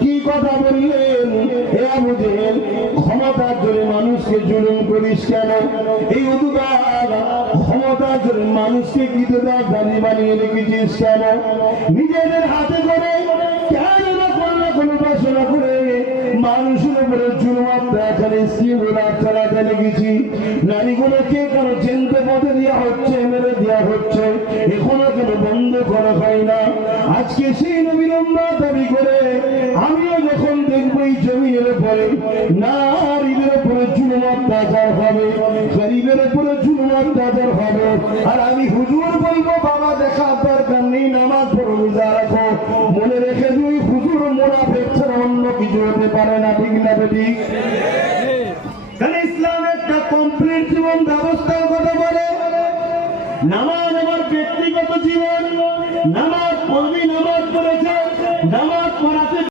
কি কথা বললেন? হে আবু জেহেল, ক্ষমতার জোরে মানুষকে জুলুম করিস কেন? এই উদুবার ক্ষমতার জোরে মানুষকে কি তোরা গালি বানিয়ে রেখেছিস কেন? নিজেদের হাতে করে কেন কোনো বাসনা করে মানুষের উপরে জুলুম অত্যাচার স্ত্রীগুলো চালাতে লেগেছি। নারীগুলোকে কেন চিনতে পথে দেওয়া হচ্ছে, মেরে দেওয়া হচ্ছে, এখনো কেন বন্ধ করা হয় না? আজকে সেই নবীর উম্মত দাবি করে আমিও যখন দেখবো এই জমিনের উপরে নারীদের উপরে জুলুম অত্যাচার হবে, গরিবের উপরে জুলুম অত্যাচার হবে, আর আমি হুজুর বলবো বাবা দেখার দরকার নেই, নামাজ পড়ো, রোজা রাখো, মনে রেখে দুই হুজুর মুনাফিক ছাড়া অন্য কিছু হতে পারে না। ঠিক না ঠিক? ইসলাম একটা কমপ্লিট জীবন ব্যবস্থার কথা বলে। নামাজ